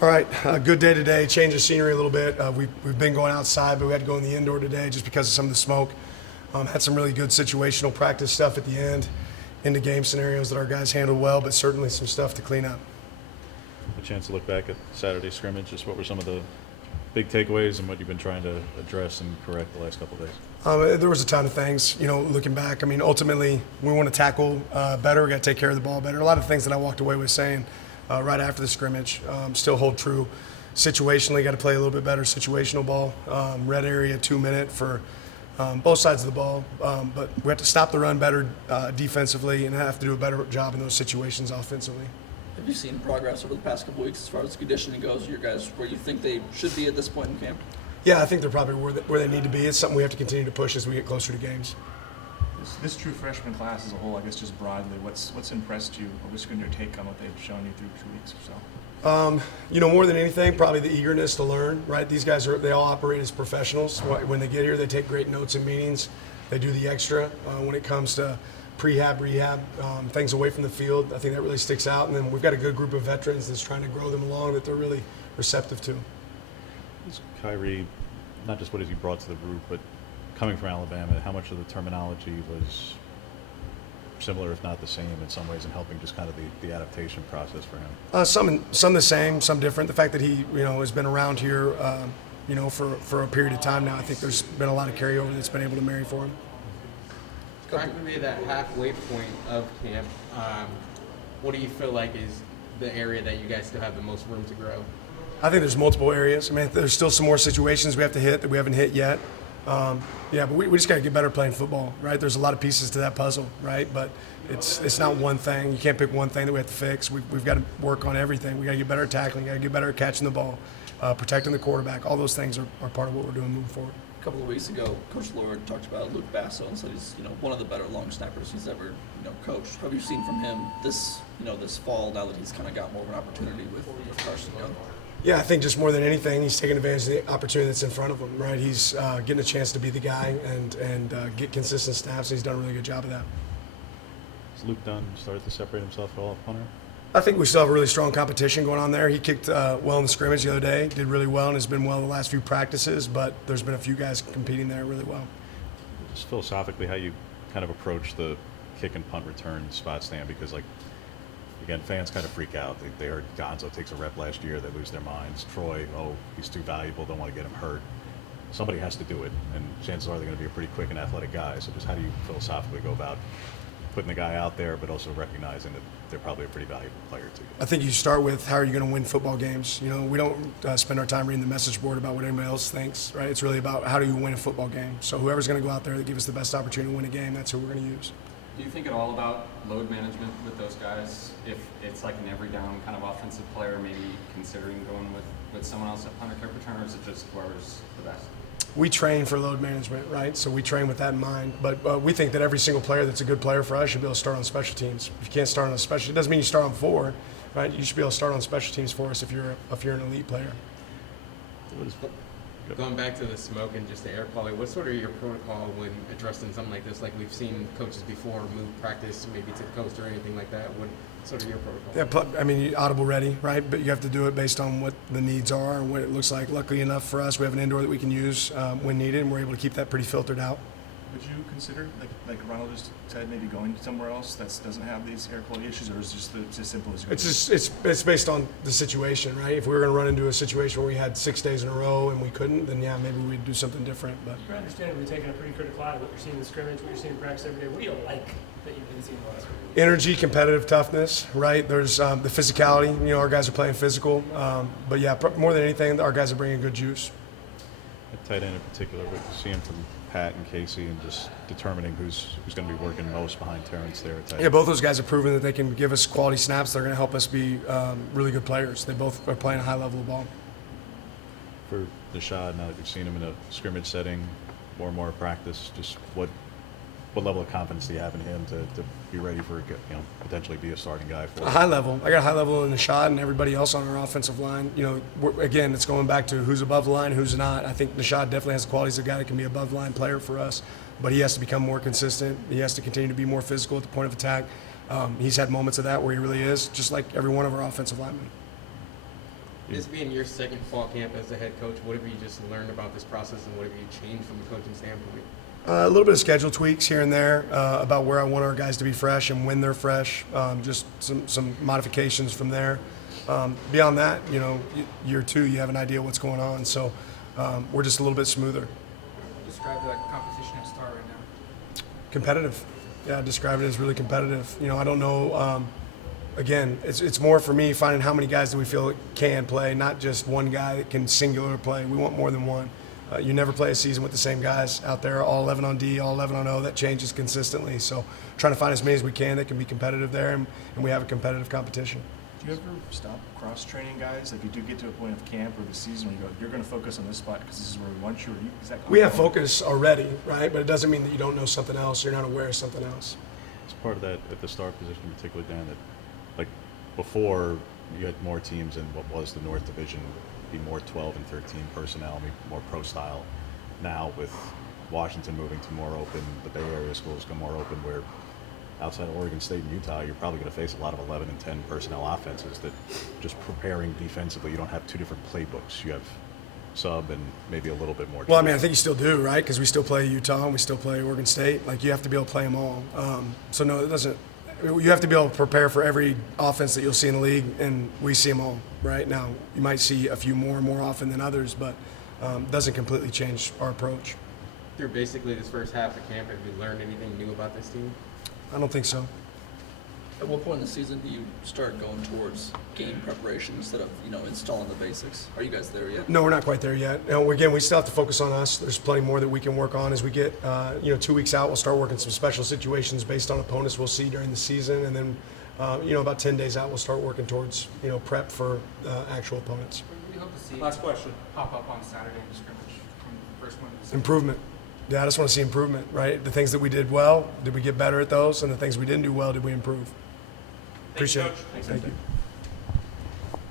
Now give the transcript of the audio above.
All right, good day today. Change of scenery a little bit. We've been going outside, but we had to go in the indoor today just because of some of the smoke. Had some really good situational practice stuff at the end, into game scenarios that our guys handled well, but certainly some stuff to clean up. A chance to look back at Saturday's scrimmage. Just what were some of the big takeaways and what you've been trying to address and correct the last couple of days? There was a ton of things, looking back. I mean, ultimately, we want to tackle better. We got to take care of the ball better. A lot of things that I walked away with saying right after the scrimmage still hold true. Situationally, got to play a little bit better situational ball. Red area 2 minute for both sides of the ball. But we have to stop the run better defensively and have to do a better job in those situations offensively. Have you seen progress over the past couple weeks as far as conditioning goes? Your guys, where you think they should be at this point in camp? Yeah, I think they're probably where they need to be. It's something we have to continue to push as we get closer to games. This true freshman class as a whole, I guess just broadly, what's impressed you? What's been your take on what they've shown you through 2 weeks or so? More than anything, probably the eagerness to learn, right? These guys they all operate as professionals. When they get here, they take great notes in meetings. They do the extra when it comes to prehab, rehab, things away from the field. I think that really sticks out. And then we've got a good group of veterans that's trying to grow them along that they're really receptive to. Is Kyrie, not just what has he brought to the group, but coming from Alabama, how much of the terminology was similar, if not the same, in some ways, in helping just kind of the adaptation process for him? Some the same, some different. The fact that he, has been around here, for a period of time now, I think there's been a lot of carryover that's been able to marry for him. Practically that halfway point of camp, what do you feel like is the area that you guys still have the most room to grow? I think there's multiple areas. I mean, there's still some more situations we have to hit that we haven't hit yet. But we just got to get better playing football, right? There's a lot of pieces to that puzzle, right? But it's not one thing. You can't pick one thing that we have to fix. We've got to work on everything. We got to get better at tackling. Got to get better at catching the ball, protecting the quarterback. All those things are part of what we're doing moving forward. A couple of weeks ago, Coach Lord talked about Luke Basso and said he's one of the better long snappers he's ever coached. What have you seen from him this fall now that he's kind of got more of an opportunity with Carson Young? Yeah, I think just more than anything, he's taking advantage of the opportunity that's in front of him, right? He's getting a chance to be the guy and get consistent snaps, and he's done a really good job of that. Has Luke Dunn started to separate himself at all at punter? I think we still have a really strong competition going on there. He kicked well in the scrimmage the other day, did really well, and has been well the last few practices, but there's been a few guys competing there really well. Just philosophically, how you kind of approach the kick and punt return spot stand, because again, fans kind of freak out. They heard Gonzo takes a rep last year, they lose their minds. Troy, he's too valuable, don't want to get him hurt. Somebody has to do it, and chances are they're going to be a pretty quick and athletic guy. So just how do you philosophically go about putting the guy out there, but also recognizing that they're probably a pretty valuable player to you? I think you start with how are you going to win football games. We don't spend our time reading the message board about what anybody else thinks, right? It's really about how do you win a football game. So whoever's going to go out there that gives us the best opportunity to win a game, that's who we're going to use. Do you think at all about load management with those guys? If it's like an every down kind of offensive player, maybe considering going with someone else at punter kick return, or is it just whoever's the best? We train for load management, right? So we train with that in mind. But we think that every single player that's a good player for us should be able to start on special teams. If you can't start on a special, it doesn't mean you start on 4, right? You should be able to start on special teams for us if you're an elite player. Going back to the smoke and just the air quality, what's sort of your protocol when addressing something like this? Like we've seen coaches before move practice maybe to the coast or anything like that. What sort of your protocol? Yeah, I mean, audible ready, right? But you have to do it based on what the needs are and what it looks like. Luckily enough for us, we have an indoor that we can use when needed, and we're able to keep that pretty filtered out. Would you consider, like Ronald just said, maybe going somewhere else that doesn't have these air quality issues, or is it just as simple as you? It's based on the situation, right? If we were going to run into a situation where we had 6 days in a row and we couldn't, then yeah, maybe we'd do something different. But you're understandably taking a pretty critical eye to what you're seeing in the scrimmage, what you're seeing in practice every day. What do you like that you've been seeing the last week? Energy, competitive toughness, right? There's the physicality. Our guys are playing physical, but yeah, more than anything, our guys are bringing good juice. At tight end in particular, what you see him from Pat and Casey, and just determining who's going to be working most behind Terrence there. Yeah, both those guys have proven that they can give us quality snaps. They're going to help us be really good players. They both are playing a high level of ball. For Nishad, now that you've seen him in a scrimmage setting, more and more practice, just what level of confidence do you have in him to be ready for potentially be a starting guy for a high level? I got a high level in Nishad and everybody else on our offensive line. Again, it's going back to who's above the line, who's not. I think Nishad definitely has the qualities of a guy that can be a above the line player for us, but he has to become more consistent. He has to continue to be more physical at the point of attack. He's had moments of that where he really is, just like every one of our offensive linemen. This being your second fall camp as the head coach, what have you just learned about this process, and what have you changed from a coaching standpoint? A little bit of schedule tweaks here and there about where I want our guys to be fresh and when they're fresh. Just some modifications from there. Beyond that, year 2, you have an idea what's going on. So we're just a little bit smoother. Describe the competition at Star right now. Competitive. Yeah, I describe it as really competitive. I don't know. Again, it's more for me finding how many guys do we feel can play, not just one guy that can singular play. We want more than one. You never play a season with the same guys out there, all 11 on D, all 11 on O. That changes consistently. So trying to find as many as we can that can be competitive there, and we have a competitive competition. Do you ever stop cross-training guys? Like you do get to a point of camp or the season where you go, you're going to focus on this spot because this is where we want you, or is that We have focus already, right? But it doesn't mean that you don't know something else. You're not aware of something else. It's part of that at the star position, particularly, Dan, that like before you had more teams in what was the North Division, be more 12 and 13 personnel, maybe more pro style. Now with Washington moving to more open, the Bay Area schools come more open, where outside of Oregon State and Utah, you're probably going to face a lot of 11 and 10 personnel offenses that just preparing defensively, you don't have 2 different playbooks. You have sub and maybe a little bit more. Well, I mean, I think you still do, right? Because we still play Utah and we still play Oregon State. Like, you have to be able to play them all. So, no, it doesn't. You have to be able to prepare for every offense that you'll see in the league, and we see them all, right? Now, you might see a few more often than others, but doesn't completely change our approach. Through basically this first half of camp, have you learned anything new about this team? I don't think so. At what point in the season do you start going towards game preparation instead of installing the basics? Are you guys there yet? No, we're not quite there yet. Again, we still have to focus on us. There's plenty more that we can work on as we get 2 weeks out. We'll start working some special situations based on opponents we'll see during the season, and then about 10 days out we'll start working towards prep for actual opponents. What do we hope to see Last question. pop up on Saturday in the scrimmage from the first one to the second? Improvement. Yeah, I just want to see improvement, right? The things that we did well, did we get better at those? And the things we didn't do well, did we improve? Appreciate it. Coach. Thank you.